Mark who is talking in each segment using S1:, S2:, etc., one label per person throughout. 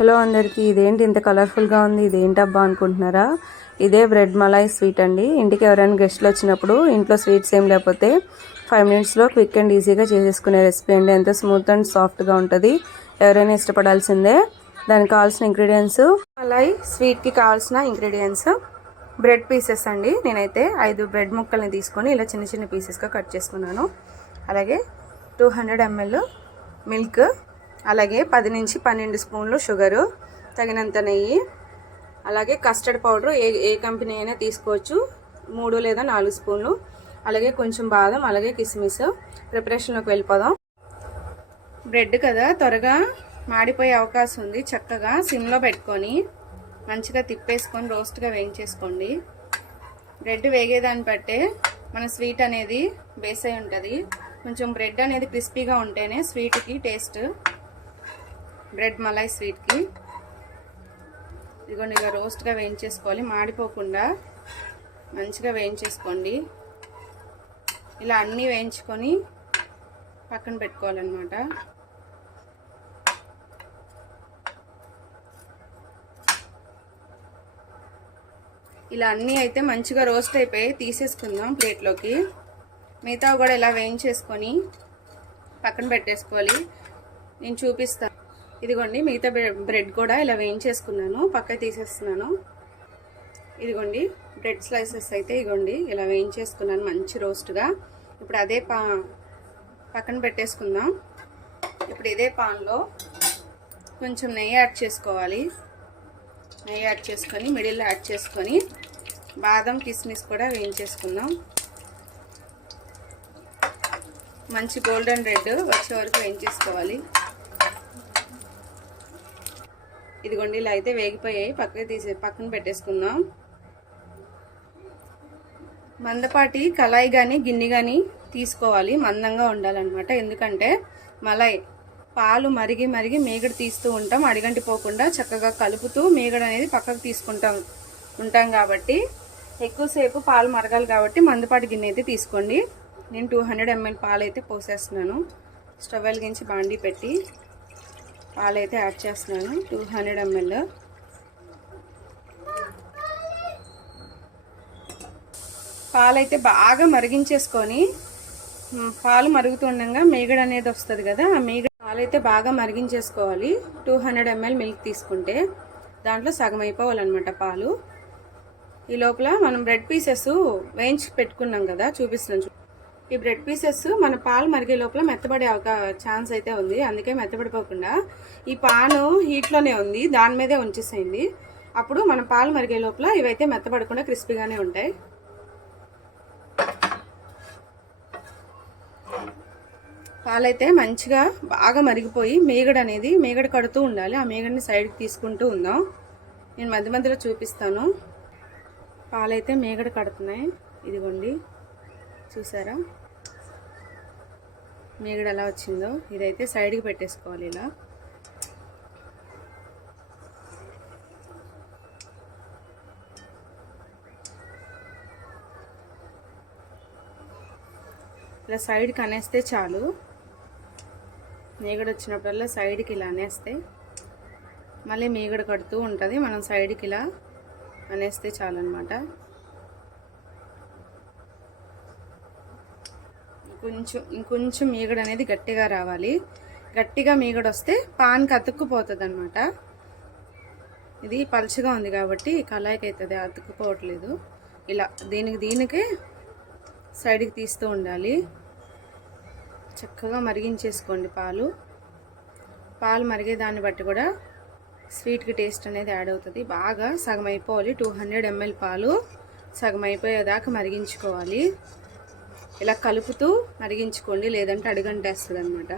S1: Hello అందరికీ ఇదేంటి ఇంత కలర్ఫుల్గా ఉంది? ఇదేంటబ్బా అనుకుంటున్నారా? ఇదే బ్రెడ్ మలాయ్ స్వీట్ అండి. ఇంటికి ఎవరైనా గెస్ట్లు వచ్చినప్పుడు ఇంట్లో స్వీట్స్ ఏం లేకపోతే ఫైవ్ మినిట్స్లో క్విక్ అండ్ ఈజీగా చేసేసుకునే రెసిపీ అండి. ఎంతో స్మూత్ అండ్ సాఫ్ట్గా ఉంటుంది. ఎవరైనా ఇష్టపడాల్సిందే. దానికి కావాల్సిన ఇంగ్రీడియంట్స్ మలాయ్ స్వీట్కి కావాల్సిన ఇంగ్రీడియంట్స్ బ్రెడ్ పీసెస్ అండి. నేనైతే ఐదు బ్రెడ్ ముక్కల్ని తీసుకొని ఇలా చిన్న చిన్న పీసెస్గా కట్ చేసుకున్నాను. అలాగే టూ హండ్రెడ్ ఎంఎల్ మిల్క్ అలాగే పది నుంచి పన్నెండు స్పూన్లు షుగరు తగినంత నెయ్యి అలాగే కస్టర్డ్ పౌడర్ ఏ ఏ కంపెనీ అయినా తీసుకోవచ్చు. మూడు లేదా నాలుగు స్పూన్లు. అలాగే కొంచెం బాదం అలాగే కిస్మిస్. ప్రిపరేషన్లోకి వెళ్ళిపోదాం. బ్రెడ్ కదా త్వరగా మాడిపోయే అవకాశం ఉంది. చక్కగా సిమ్లో పెట్టుకొని మంచిగా తిప్పేసుకొని రోస్ట్గా వేయించేసుకోండి. బ్రెడ్ వేగేదాన్ని బట్టే మన స్వీట్ అనేది బేస్ అయి ఉంటుంది. కొంచెం బ్రెడ్ అనేది క్రిస్పీగా ఉంటేనే స్వీట్కి టేస్ట్ బ్రెడ్ మలై స్వీట్కి. ఇదిగోండి ఇక రోస్ట్గా వేయించేసుకోవాలి. మాడిపోకుండా మంచిగా వేయించేసుకోండి. ఇలా అన్నీ వేయించుకొని పక్కన పెట్టుకోవాలన్నమాట. ఇలా అన్నీ అయితే మంచిగా రోస్ట్ అయిపోయి తీసేసుకుందాం ప్లేట్లోకి. మిగతా కూడా ఇలా వేయించేసుకొని పక్కన పెట్టేసుకోవాలి. నేను చూపిస్తాను ఇదిగోండి మిగతా బ్రెడ్ కూడా ఇలా వేయించేసుకున్నాను. పక్క తీసేస్తున్నాను. ఇదిగోండి బ్రెడ్ స్లైసెస్ అయితే ఇదిగోండి ఇలా వేయించేసుకున్నాను మంచి రోస్ట్గా. ఇప్పుడు అదే పా పక్కన పెట్టేసుకుందాం. ఇప్పుడు ఇదే పాన్లో కొంచెం నెయ్యి యాడ్ చేసుకోవాలి. నెయ్యి యాడ్ చేసుకొని మిడిల్లో యాడ్ చేసుకొని బాదం కిస్మిస్ కూడా వేయించేసుకుందాం. మంచి గోల్డెన్ రెడ్ వచ్చే వరకు వేయించేసుకోవాలి. ఇదిగోండి ఇలా అయితే వేగిపోయాయి. పక్కకి తీసే పక్కన పెట్టేసుకుందాం. మందపాటి కళాయి కానీ గిన్నె కానీ తీసుకోవాలి. మందంగా ఉండాలన్నమాట. ఎందుకంటే మలై పాలు మరిగి మరిగి మేగడ తీస్తూ ఉంటాం. అడిగంటి పోకుండా చక్కగా కలుపుతూ మేగడ అనేది పక్కకు తీసుకుంటాం ఉంటాం కాబట్టి. ఎక్కువసేపు పాలు మరగాలి కాబట్టి మందపాటి గిన్నె అయితే తీసుకోండి. నేను టూ హండ్రెడ్ ఎంఎల్ పాలు అయితే పోసేస్తున్నాను. స్టవ్ వెలిగించి బాండీ పెట్టి పాలైతే యాడ్ చేస్తున్నాను. Two hundred ml. పాలైతే బాగా మరిగించేసుకొని పాలు మరుగుతుండగా మేగడ అనేది వస్తుంది కదా ఆ మేగడ పాలైతే బాగా మరిగించేసుకోవాలి. టూ హండ్రెడ్ ఎంఎల్ మిల్క్ తీసుకుంటే దాంట్లో సగం అయిపోవాలన్నమాట పాలు. ఈ లోపల మనం బ్రెడ్ పీసెస్ వేయించి పెట్టుకున్నాం కదా చూపిస్తున్నాం ఈ బ్రెడ్ పీసెస్ మన పాలు మరిగే లోపల మెత్తబడే ఒక ఛాన్స్ అయితే ఉంది. అందుకే మెత్తబడిపోకుండా ఈ పాను హీట్లోనే ఉంది. దాని మీదే ఉంచేసేయండి. అప్పుడు మన పాలు మరిగే లోపల ఇవైతే మెత్తబడకుండా క్రిస్పీగానే ఉంటాయి. పాలైతే మంచిగా బాగా మరిగిపోయి మేగడ అనేది మేగడ కడుతూ ఉండాలి. ఆ మేగడిని సైడ్కి తీసుకుంటూ ఉందాం. నేను మధ్య మధ్యలో చూపిస్తాను. పాలైతే మేగడ కడుతున్నాయి. ఇదిగోండి. చూసారా? మీగడ ఎలా వచ్చిందో ఇదైతే సైడ్కి పెట్టేసుకోవాలి ఇలా. ఇలా సైడ్కి అనేస్తే చాలు. మీగడ వచ్చినప్పుడల్లా సైడ్కి ఇలా అనేస్తే. మళ్ళీ మీగడ కడుతూ ఉంటుంది మనం సైడ్కి ఇలా అనేస్తే చాలన్నమాట. కొంచెం ఇంకొంచెం మీగడ అనేది గట్టిగా రావాలి. గట్టిగా మీగడ వస్తే పాన్కి అతుక్కుపోతుంది అనమాట ఇది పలుచగా ఉంది కాబట్టి కళాయికి అవుతుంది అతుక్కుపోవట్లేదు. ఇలా దీనికి దీనికే సైడ్కి తీస్తూ ఉండాలి. చక్కగా మరిగించేసుకోండి పాలు. పాలు మరిగే దాన్ని బట్టి కూడా స్వీట్కి టేస్ట్ అనేది యాడ్ అవుతుంది. బాగా సగం అయిపోవాలి టూ హండ్రెడ్ ఎంఎల్ పాలు సగం అయిపోయేదాకా మరిగించుకోవాలి. ఇలా కలుపుతూ మరిగించుకోండి లేదంటే అడుగంటేస్తుంది అనమాట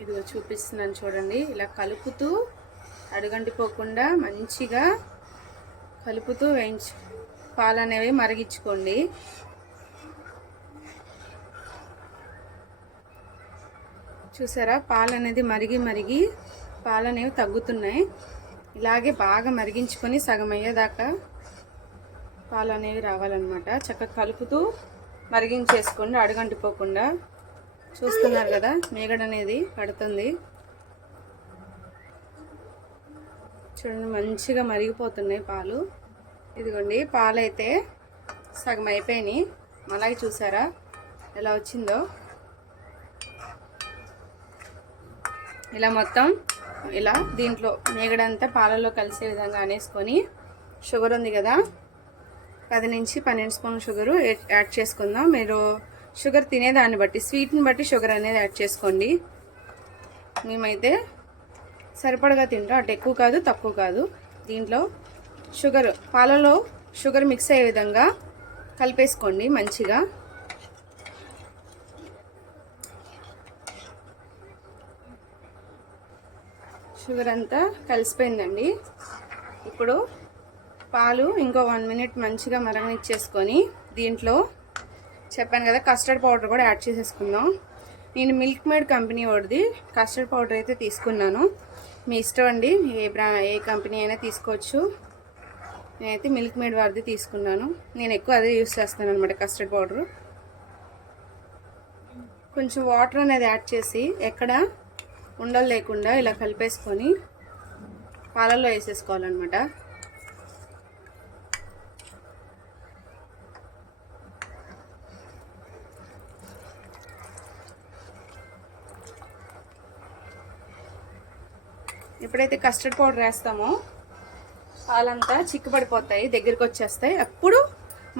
S1: ఇదిగో చూపిస్తున్నాను చూడండి. ఇలా కలుపుతూ అడుగంటిపోకుండా మంచిగా కలుపుతూ వేయించు పాలు అనేవి మరిగించుకోండి. చూసారా? పాలు అనేది మరిగి మరిగి పాలు అనేవి తగ్గుతున్నాయి. ఇలాగే బాగా మరిగించుకొని సగం అయ్యేదాకా పాలు అనేవి రావాలన్నమాట. చక్కగా కలుపుతూ మరిగించేసుకోండి అడుగంటిపోకుండా చూస్తున్నారు కదా మేగడ అనేది పడుతుంది. చూడండి మంచిగా మరిగిపోతున్నాయి పాలు. ఇదిగోండి పాలు అయితే సగం అయిపోయినాయి. అలాగే చూసారా ఎలా వచ్చిందో? ఇలా మొత్తం ఇలా దీంట్లో మేగడంతా పాలలో కలిసే విధంగా అనేసుకొని షుగర్ ఉంది కదా పది నుంచి పన్నెండు స్పూన్ షుగరు యాడ్ చేసుకుందాం. మీరు షుగర్ తినేదాన్ని బట్టి స్వీట్ని బట్టి షుగర్ అనేది యాడ్ చేసుకోండి. మేమైతే సరిపడగా తింటాం. అటు ఎక్కువ కాదు తక్కువ కాదు. దీంట్లో షుగర్ పాలలో షుగర్ మిక్స్ అయ్యే విధంగా కలిపేసుకోండి మంచిగా. షుగర్ అంతా కలిసిపోయిందండి. ఇప్పుడు పాలు ఇంకో వన్ మినిట్ మంచిగా మరగనిచ్చేసుకొని దీంట్లో చెప్పాను కదా కస్టర్డ్ పౌడర్ కూడా యాడ్ చేసేసుకుందాం. నేను మిల్క్ మేడ్ కంపెనీ వాడిది. కస్టర్డ్ పౌడర్ అయితే తీసుకున్నాను. మీ ఇష్టం అండి. ఏ బ్రా ఏ కంపెనీ అయినా తీసుకోవచ్చు. నేనైతే మిల్క్ మేడ్ వారిది తీసుకున్నాను. నేను ఎక్కువ అదే యూస్ చేస్తాను అనమాట కస్టర్డ్ పౌడరు కొంచెం వాటర్ అనేది యాడ్ చేసి ఎక్కడ ఉండలు లేకుండా ఇలా కలిపేసుకొని పాలల్లో వేసేసుకోవాలన్నమాట. ఎప్పుడైతే కస్టర్డ్ పౌడర్ వేస్తామో. పాలంతా చిక్కుపడిపోతాయి దగ్గరికి వచ్చేస్తాయి. అప్పుడు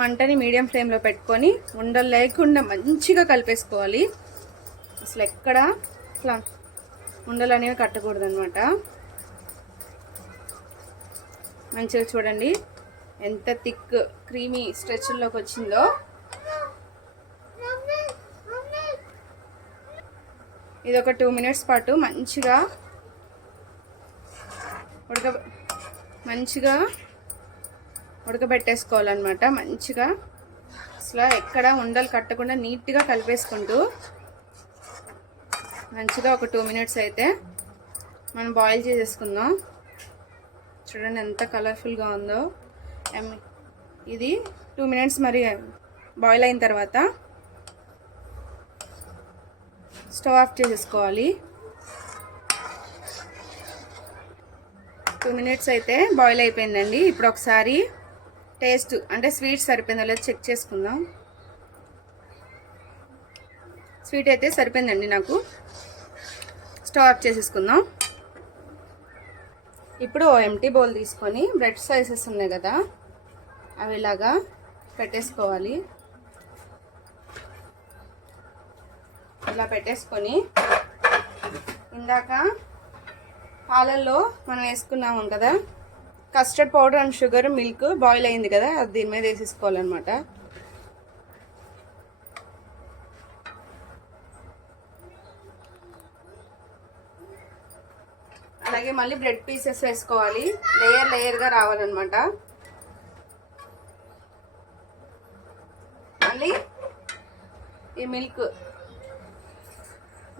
S1: మంటని మీడియం ఫ్లేమ్లో పెట్టుకొని ఉండలు లేకుండా మంచిగా కలిపేసుకోవాలి. అసలు ఎక్కడ ఇట్లా ఉండలు అనేవి కట్టకూడదు అనమాట మంచిగా చూడండి ఎంత థిక్ క్రీమీ స్ట్రెచ్లోకి వచ్చిందో. ఇది ఒక టూ మినిట్స్ పాటు మంచిగా ఉడక మంచిగా ఉడకబెట్టేసుకోవాలన్నమాట. మంచిగా అసలు ఎక్కడ ఉండలు కట్టకుండా నీట్గా కలిపేసుకుంటూ మంచిగా ఒక టూ మినిట్స్ అయితే మనం బాయిల్ చేసేసుకుందాం. చూడండి ఎంత కలర్ఫుల్గా ఉందో. ఇది టూ మినిట్స్ మరి బాయిల్ అయిన తర్వాత స్టవ్ ఆఫ్ చేసేసుకోవాలి. టూ మినిట్స్ అయితే బాయిల్ అయిపోయిందండి. ఇప్పుడు ఒకసారి టేస్ట్ అంటే స్వీట్ సరిపోయిందో లేదో చెక్ చేసుకుందాం. స్వీట్ అయితే సరిపోయిందండి నాకు. స్టవ్ ఆఫ్ చేసేసుకుందాం. ఇప్పుడు ఎంటీ బౌల్ తీసుకొని బ్రెడ్ సైజెస్ ఉన్నాయి కదా అవి ఇలాగా పెట్టేసుకోవాలి. ఇలా పెట్టేసుకొని ఇందాక పాలల్లో మనం వేసుకున్నాము కదా custard powder and sugar milk boil అయింది కదా అది దీని మీద వేసేసుకోవాలన్నమాట. అలాగే మళ్ళీ బ్రెడ్ పీసెస్ వేసుకోవాలి లేయర్ లేయర్గా రావాలన్నమాట. మళ్ళీ ఈ మిల్క్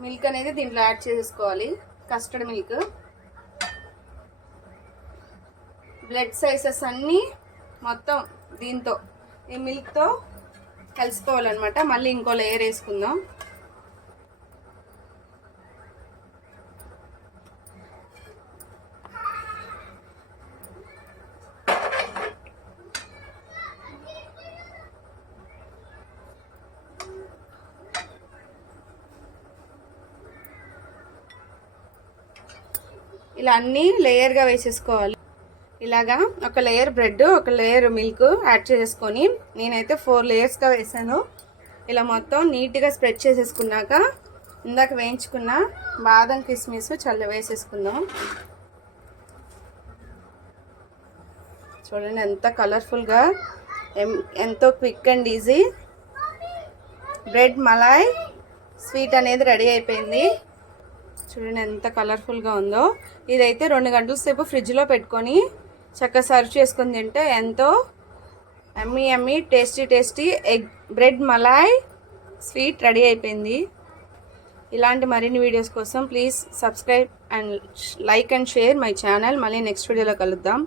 S1: మిల్క్ అనేది దీంట్లో యాడ్ చేసేసుకోవాలి కస్టర్డ్ మిల్క్ బ్లడ్ సైజెస్ అన్నీ మొత్తం దీంతో ఈ మిల్క్తో కలిసిపోవాలన్నమాట. మళ్ళీ ఇంకో లేయర్ వేసుకుందాం. ఇలా అన్నీ లేయర్గా వేసేసుకోవాలి. ఇలాగా ఒక లేయర్ బ్రెడ్ ఒక లేయర్ మిల్క్ యాడ్ చేసుకొని నేనైతే ఫోర్ లేయర్స్గా వేసాను. ఇలా మొత్తం నీట్గా స్ప్రెడ్ చేసేసుకున్నాక ఇందాక వేయించుకున్న బాదం కిస్మిస్ చల్ల వేసేసుకుందాం. చూడండి ఎంత కలర్ఫుల్గా ఎంతో quick and easy bread malai sweet అనేది రెడీ అయిపోయింది. చూడండి ఎంత కలర్ఫుల్గా ఉందో. ఇదైతే రెండు గంటల సేపు ఫ్రిడ్జ్లో పెట్టుకొని చక్కగా సర్వ్ చేసుకొని తింటే ఎంతో yummy yummy tasty tasty egg bread malai sweet ready అయిపోయింది. ఇలాంటి మరిన్ని వీడియోస్ కోసం please subscribe and like and share my channel. మళ్ళీ నెక్స్ట్ వీడియోలో కలుద్దాం.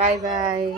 S1: Bye bye.